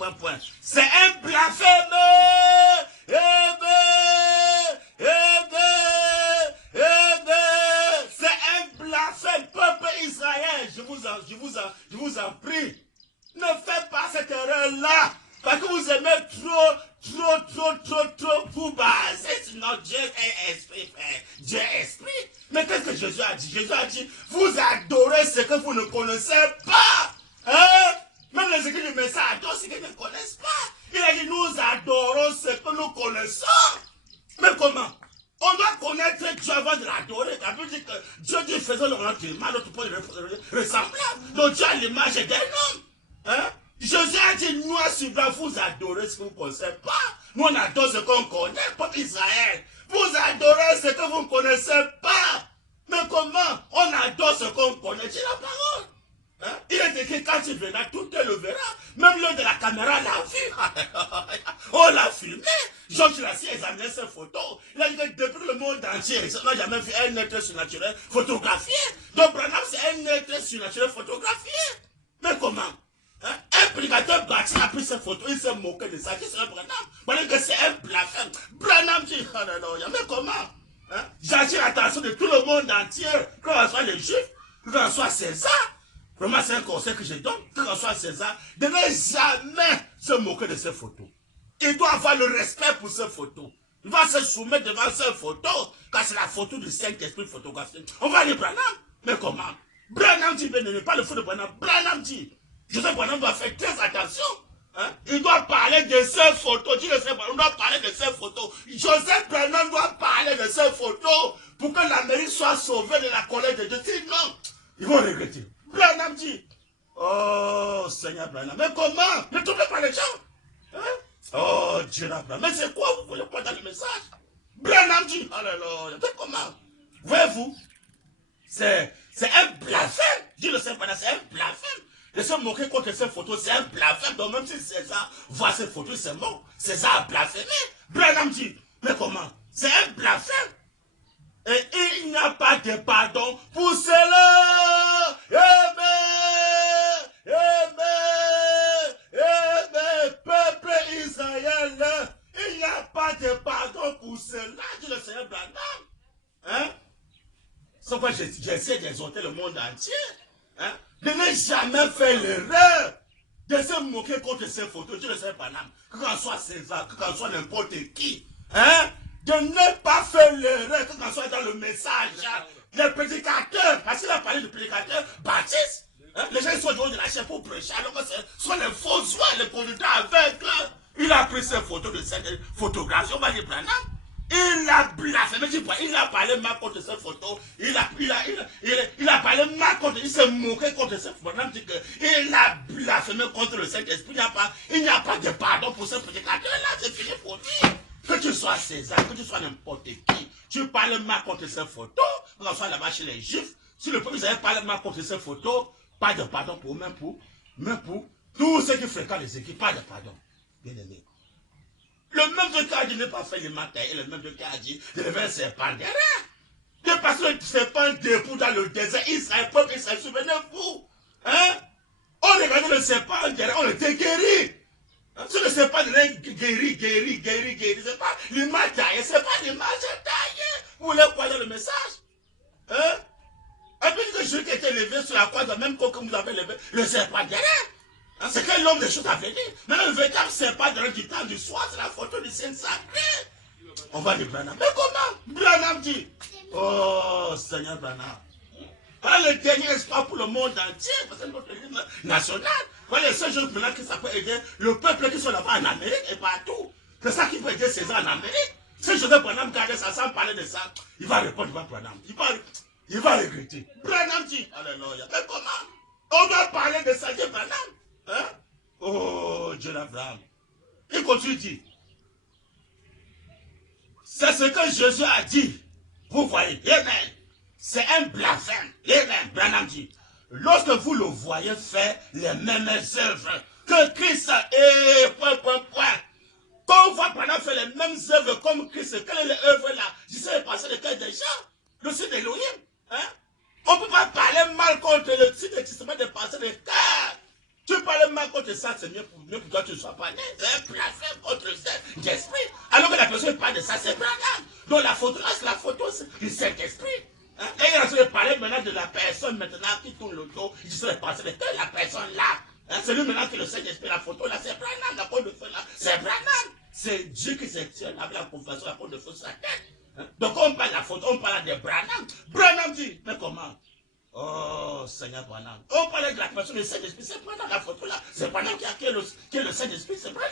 C'est un blasphème. C'est un blasphème, peuple Israël. Je vous en prie. Ne faites pas cette erreur-là. Parce que vous aimez trop vous baser sur notre Dieu est esprit, frère. Dieu est esprit. Mais qu'est-ce que Jésus a dit? Jésus a dit, vous adorez ce que vous ne connaissez pas. Hein? Même les écrits du message adorent ce qu'ils ne connaissent pas. Il a dit, nous adorons ce que nous connaissons. Mais comment? On doit connaître Dieu avant de l'adorer. Ça veut dire que Dieu dit, faisons notre image, notre point ressemblable. Donc Dieu a l'image d'un homme. Hein? Jésus a dit, nous, vous adorez ce que vous ne connaissez pas. Nous, on adore ce qu'on connaît, peuple Israël. Vous adorez ce que vous ne connaissez pas. Mais comment? On adore ce qu'on connaît. C'est la parole. Hein? Il est écrit, quand il verra, tout le verra. Même l'œil de la caméra l'a vu. On l'a filmé. Georges Lassie a examiné ses photos. Il a dit que depuis le monde entier, on n'a jamais vu un être surnaturel photographié. Donc, Branham, c'est un être surnaturel photographié. Mais comment? Hein? Un prédicateur bâti a pris ses photos, il s'est moqué de ça. Qui serait Branham? Parce que c'est un blasphème. Branham dit, alléluia. Mais comment? Hein? J'attire l'attention de tout le monde entier, que ce soit les Juifs, que ce soit César. Vraiment, c'est un conseil que je donne, que ce soit César, de ne jamais se moquer de ces photos. Il doit avoir le respect pour ces photos. Il va se soumettre devant ces photos, car c'est la photo du Saint-Esprit photographié. On va aller Branham. Mais comment? Branham dit, mais pas le faux de Branham. Branham dit, Joseph Branham doit faire très attention. Hein? Il doit parler de ces photos. Dis Joseph Branham doit parler de ces photos. Joseph Branham doit parler de ces photos pour que l'Amérique soit sauvée de la colère de Dieu. Sinon, ils vont regretter. Branham dit, oh Seigneur Branham, mais comment? Ne trompez pas les gens. Hein? Oh Dieu Branham, mais c'est quoi vous voulez pas dans le message? Branham dit, alléluia, mais comment? Voyez-vous, c'est un blasphème. Dis le Seigneur Branham, c'est un blasphème. De se moquer contre ces photos, c'est un blasphème. Donc même si César voit ces photos, c'est mort. César a blasphémé. Branham dit, mais comment? C'est un blasphème. Et il n'y a pas de pardon pour cela. Peuple Israël, il n'y a pas de pardon pour cela, dit le Seigneur Branham. Hein? C'est pourquoi j'essaie d'exhorter le monde entier. Hein? De ne jamais faire l'erreur de se moquer contre ces photos, je ne sais pas, que quand soit César, que quand soit n'importe qui, hein, de ne pas faire l'erreur, que quand soit dans le message, les prédicateurs, parce qu'il a parlé de prédicateurs, Baptiste, hein, les gens ils sont dehors de la chair pour prêcher, alors que ce sont les faux soins, les conducteurs aveugles. Il a pris ces photos de cette photographie, on va dire Branham. Il a blasphémé, il a parlé mal contre cette photo, il a parlé mal contre, il s'est moqué contre cette photo, il a blasphémé contre le Saint-Esprit, il n'y a pas de pardon pour ce prédicateur-là, c'est fini pour lui. Que tu sois César, que tu sois n'importe qui, tu parles mal contre cette photo, quand on soit là-bas chez les Juifs, si le peuple avait parlé mal contre cette photo, pas de pardon pour, même pour tous ceux qui fréquentent les équipes, pas de pardon, bien aimé. Le même Dieu qui a dit ne pas faire le matin et le même Dieu qui a dit de lever un serpent derrière. De passer le serpent debout dans le désert, Israël, peuple Israël, souvenez-vous. Hein? On regardait le serpent derrière, on était guéri. Hein? Si le serpent derrière guéri, c'est pas l'image taillée, c'est pas l'image taillée. Vous voulez croire le message? Hein? Et puis que Jésus qui était levé sur la croix, même quand vous avez levé le serpent derrière. C'est que l'homme des choses à venir. Mais le véritable serpent du temps du soir, c'est la photo du Saint-Sacré. On va dire Branham. Mais comment? Branham dit, oh Seigneur Branham. Voilà le dernier espoir pour le monde entier, parce que notre hymne national. Voilà les seuls gens maintenant qui ça peut aider le peuple qui sont là-bas en Amérique et partout. C'est ça qui peut aider César en Amérique. Si Joseph Branham gardait ça sans parler de ça, il va répondre devant Branham. Il va regretter. Branham dit, alléluia. Mais comment? On va parler de ça, dit Branham. Hein? Oh, Dieu d'Abraham. Il continue de dire. C'est ce que Jésus a dit. Vous voyez, amen. C'est un blasphème. Amen. Branham dit. Lorsque vous le voyez faire les mêmes œuvres que Christ et quand on voit Branham faire les mêmes œuvres comme Christ, quelle est l'œuvre là? Je sais passer le cœur des gens. Le site d'Élohim. Hein? On ne peut pas parler mal contre le site d'existement de passer le cœur. Tu parles mal contre ça, c'est mieux pour toi que tu ne sois pas né. C'est un blasphème contre le Saint-Esprit. Alors que la personne parle de ça, c'est Branham. Donc la photo là, c'est la photo du Saint-Esprit. Hein? Et il a de parler maintenant de la personne maintenant qui tourne le dos. Il serait passé de la personne là. Hein? C'est lui maintenant qui le Saint-Esprit, la photo là, c'est Branham. La côte de feu là, c'est Branham. C'est Dieu qui s'est tiré avec la confession, la côte de feu sur sa tête. Hein? Donc on parle de la photo, on parle de Branham. Branham dit, mais comment? Oh, Seigneur Branham. On parlait de la personne du Saint-Esprit, c'est Branham la photo là. C'est Branham qui est le Saint-Esprit, c'est Branham.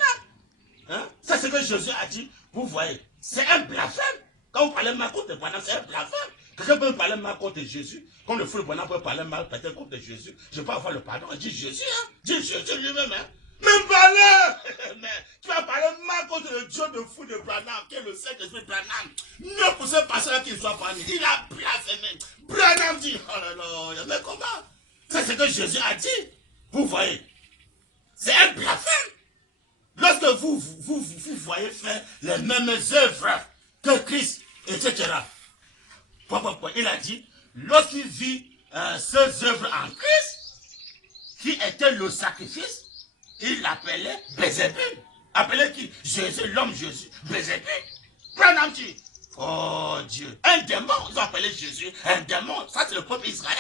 Hein? C'est ce que Jésus a dit. Vous voyez, c'est un blasphème. Quand on parlait mal contre Branham, c'est un blasphème. Quelqu'un peut parler mal contre Jésus, comme le frère Branham peut parler mal peut-être contre Jésus. Je peux avoir le pardon. Il dit Jésus, hein? Dit Jésus lui-même, hein? Même malheur! Mais tu vas parler mal contre le Dieu de fou de Branham, qui est le Saint-Esprit Branham. Ne pour ce passage qui ne soit pas mis. Il a blasphémé. Branham dit, oh là là, mais comment? C'est ce que Jésus a dit. Vous voyez, c'est un blasphème. Lorsque vous voyez faire les mêmes œuvres que Christ, etc. Pourquoi? Il a dit, lorsqu'il vit ces œuvres en Christ, qui était le sacrifice, il l'appelait Bézébul. Appelait qui? Jésus, l'homme Jésus. Bézébul. Branham dit, oh Dieu, un démon, ils ont appelé Jésus un démon. Ça c'est le peuple Israël.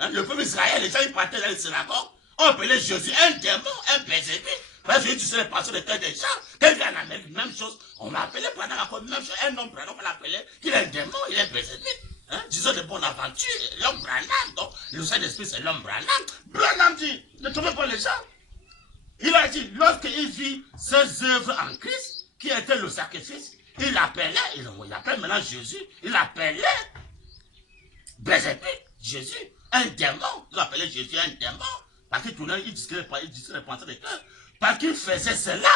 Hein? Le peuple Israël, les gens ils partaient dans les synagogues, on appelait Jésus un démon, un Bézébul. Parce que tu sais les passions de cœur des gens. Quand il vient en Amérique, même chose. On m'a appelé Branham encore même chose. Un homme Branham, on l'appelait, qu'il est un démon, il est Bézébul. Hein? Disons de bonne aventure, l'homme Branham. Donc, le Saint-Esprit c'est l'homme Branham. Branham dit, ne trouvez pas les gens. Il a dit, lorsqu'il vit ses œuvres en Christ, qui était le sacrifice, il appelle maintenant Jésus, il appelait Bézébul, Jésus, un démon. Il appelait Jésus un démon, parce qu'il tournait, il disait les pensées de cœur. Parce qu'il faisait cela,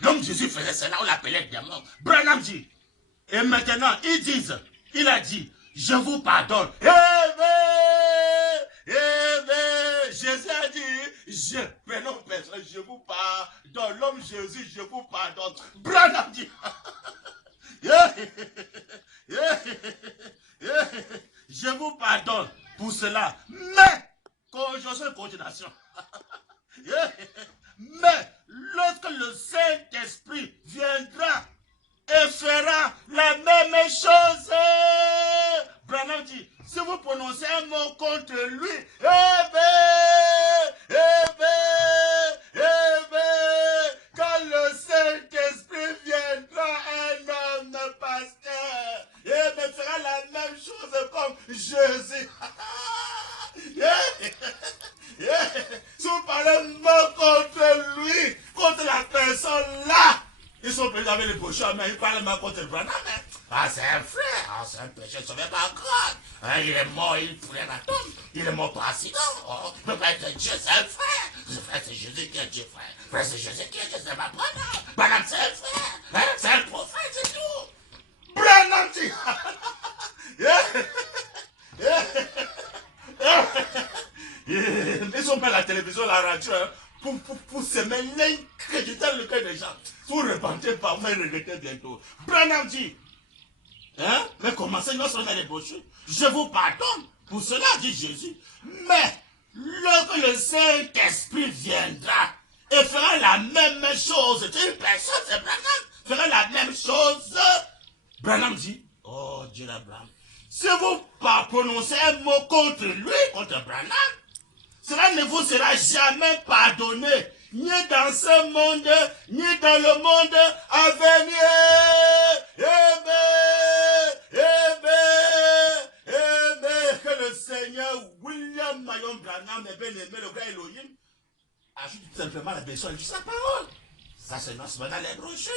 l'homme Jésus faisait cela, on l'appelait démon. Branham dit, et maintenant, il a dit, je vous pardonne. Jésus a dit, prénom personne, je vous pardonne. L'homme Jésus, je vous pardonne. Branham dit, je vous pardonne pour cela. Mais, conjonction et continuation. Mais, lorsque le Saint-Esprit viendra et fera la même chose, Branham dit, si vous prononcez un mot contre lui, Jésus. Si vous parlez mal contre lui, contre la personne là, ils sont pris avec les brochures, mais ils parlent mal contre le Branham. Ah, c'est un frère, ah, c'est un péché, ça n'est pas grave. Hein, il est mort, il pourrait la tombe. Il est mort par accident. Oh, il ne peut pas être Dieu, c'est un frère. Le frère, c'est Jésus qui est Dieu, frère. Frère, c'est Jésus qui est Dieu, c'est pas Branham. Branham, c'est un frère. Hein, c'est un prophète, c'est tout. Branham, dit. Ils ont mis la télévision, la radio, hein, pour semer l'incrédulité dans le cœur des gens. Si vous ne repentez pas, vous allez regretter bientôt. Branham dit, hein, mais commencez nous sommes dans les brochures. Je vous pardonne. Pour cela, dit Jésus. Mais, lorsque le Saint-Esprit viendra et fera la même chose, une personne, c'est Branham, fera la même chose. Branham dit, oh Dieu d'Abraham, si vous prononcez un mot contre lui, contre Branham, cela ne vous sera jamais pardonné, ni dans ce monde, ni dans le monde à venir. Que le Seigneur William Marion Branham est bien aimé, le grand Elohim, ajoute tout simplement la bénédiction de sa parole. Ça se lance dans les brochures.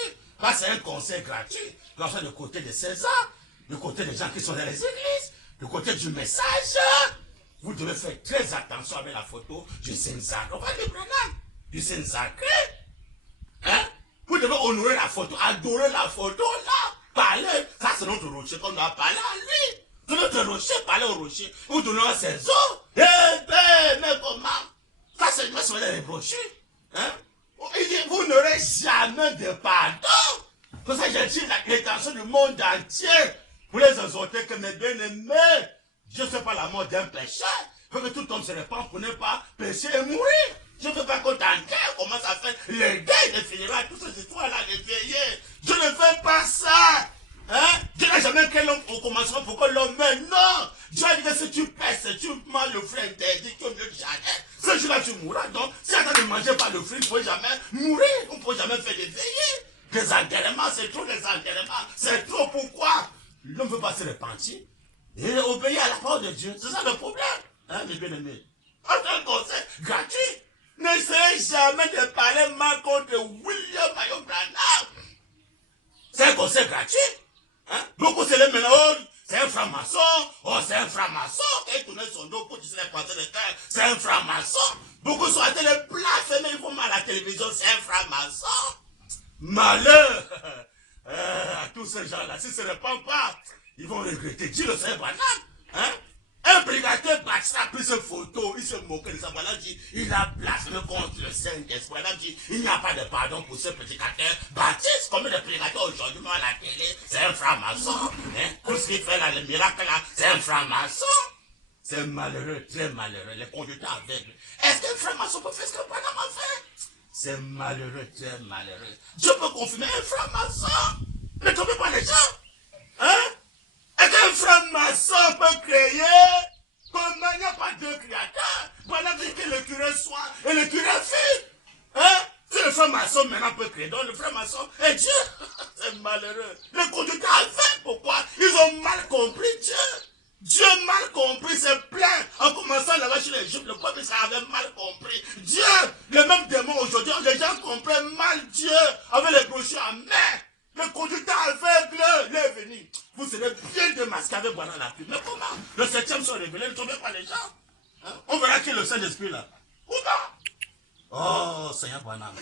C'est un conseil gratuit, qu'on fait de côté de César, du côté des gens qui sont dans les églises, du côté du message. Vous devez faire très attention avec la photo du Saint-Sacré. On va dire Branham, du Saint-Sacré. Hein? Vous devez honorer la photo, adorer la photo là. Parler, ça c'est notre rocher qu'on doit parler à lui. De notre rocher, parler au rocher. Vous donnez à ses eaux. Eh ben, mais comment? Ça c'est moi sur les brochures. Hein? Il dit, vous n'aurez jamais de pardon. Pour ça, j'ai dit l'intention du monde entier. Pour les exhorter que mes bien-aimés, Dieu ne fait pas la mort d'un péché. Il faut que tout homme se répande pour ne pas pécher et mourir. Je ne veux pas qu'on t'enquête, commence à faire les gays de finira, toutes ces histoires-là, les vieillir. Je ne fais pas ça. Hein? Dieu n'a jamais créé l'homme au commencement pour que l'homme meure. Non! Dieu a dit que si tu pèses, si tu manges le fruit interdit, tu es mieux que jamais. Ce jour-là, tu mourras. Donc, si tu ne manges pas le fruit, il ne faut jamais mourir. On ne peut jamais faire des veillées. Des enterrements, c'est trop des enterrements. C'est trop pourquoi? L'homme ne veut pas se repentir et obéir à la parole de Dieu. C'est ça le problème. Hein, mes bien-aimés? C'est un conseil gratuit. N'essayez jamais de parler mal contre William Marion Branham. C'est un conseil gratuit. Hein? Beaucoup se lèvent maintenant, oh, c'est un franc-maçon, oh, c'est un franc-maçon, et tourner son dos pour dire les pensées de terre, c'est un franc-maçon. Beaucoup sont à télé blasphémer, ils font mal à la télévision, c'est un franc-maçon. Malheur à tous ces gens-là, s'ils ne se répandent pas, ils vont regretter. Dieu le sait, Branham. Hein? Un prédicateur bâtira pris cette photo, il se moquait de ça. Voilà, dit, il a blasphémé contre le Saint-Esprit. Voilà, dit, il n'y a pas de pardon pour ce prédicateur baptiste. Comme le prédicateur aujourd'hui, à la télé, c'est un franc-maçon. Hein? Tout ce qu'il fait là, le miracle là, c'est un franc-maçon. C'est malheureux, très malheureux, les conducteurs aveugles. Est-ce qu'un franc-maçon peut faire ce que Branham a fait? C'est malheureux, très malheureux. Dieu peut confirmer un franc-maçon. Ne trompez pas les gens. Hein? Est-ce qu'un franc-maçon peut créer? Comment il n'y a pas deux créateurs? Pendant que le curé soit et le curé fit. Hein? Si le franc-maçon maintenant peut créer, donc le franc-maçon est Dieu. C'est malheureux. Les conducteurs avaient pourquoi? Ils ont mal compris Dieu. Dieu mal compris, c'est plein. En commençant là-bas chez les Juifs, le peuple ça avait mal compris. Dieu, le même démon aujourd'hui, les gens comprennent mal Dieu avec les brochures en main. Le conducteur aveugle, il est venu. Vous serez bien démasqué avec voilà la pub. Mais comment? Le septième sont révélés, ne tombez pas les gens. Hein? On verra qui est le Saint-Esprit là. Comment? Oh, Seigneur Branham.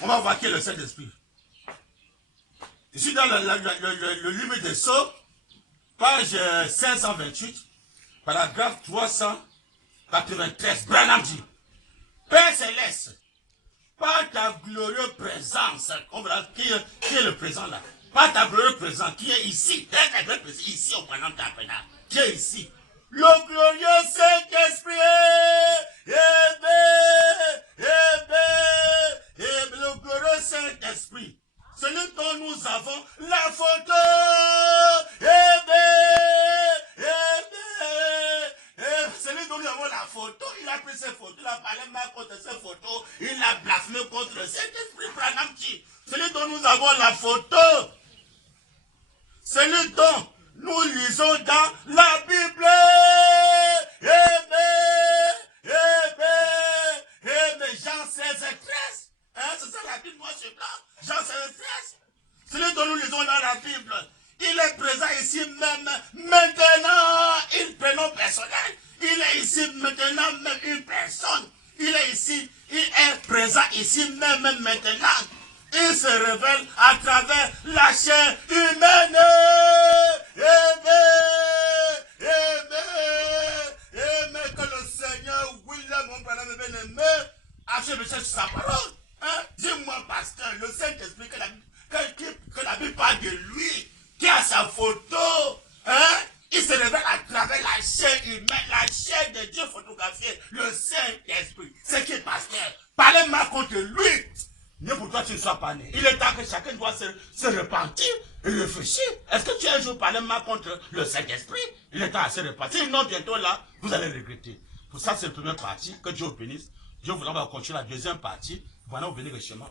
On va voir qui est le Saint-Esprit. Ici dans le livre des Sceaux, page 528, paragraphe 393, Branham dit, Père Céleste, par ta glorieuse présence, on verra qui est le présent là, par ta glorieuse présence, qui est ici, ici au Branham Tabernacle, qui est ici, le glorieux Saint-Esprit, le glorieux Saint-Esprit, celui dont nous avons la photo, celui dont nous avons la photo, il a pris ses photos, il a parlé mal contre ses photos, il a blasphémé contre le Saint-Esprit, Branham dit, celui dont nous avons la photo, celui dont nous lisons dans la Bible. Jean 16 et 13. Hein, c'est ça la Bible, moi je blanc. Jean 16 et 13. Celui dont nous lisons dans la Bible, il est présent ici même, maintenant, un prénom personnel. Il est ici maintenant, même une personne. Il est ici, il est présent ici même, maintenant. Il se révèle à travers la chair humaine. Amen. Que le Seigneur, William, mon frère, mon bien-aimé, achève sur sa parole. Hein? Dis-moi, pasteur, le Saint-Esprit, que la Bible parle de lui, qui a sa photo, hein? Il se révèle à travers la chair humaine, la chair de Dieu photographiée, le Saint-Esprit. C'est qui, pasteur? Parlez-moi contre lui. Mais pour toi, tu ne sois pas né. Il est temps que chacun doit se repentir et réfléchir. Est-ce que tu as un jour parlé mal contre le Saint-Esprit? Il est temps à se repentir. Sinon, bientôt là, vous allez regretter. Pour ça, c'est la première partie. Que Dieu vous bénisse. Dieu vous va continuer la deuxième partie. Voilà, vous venez chez moi.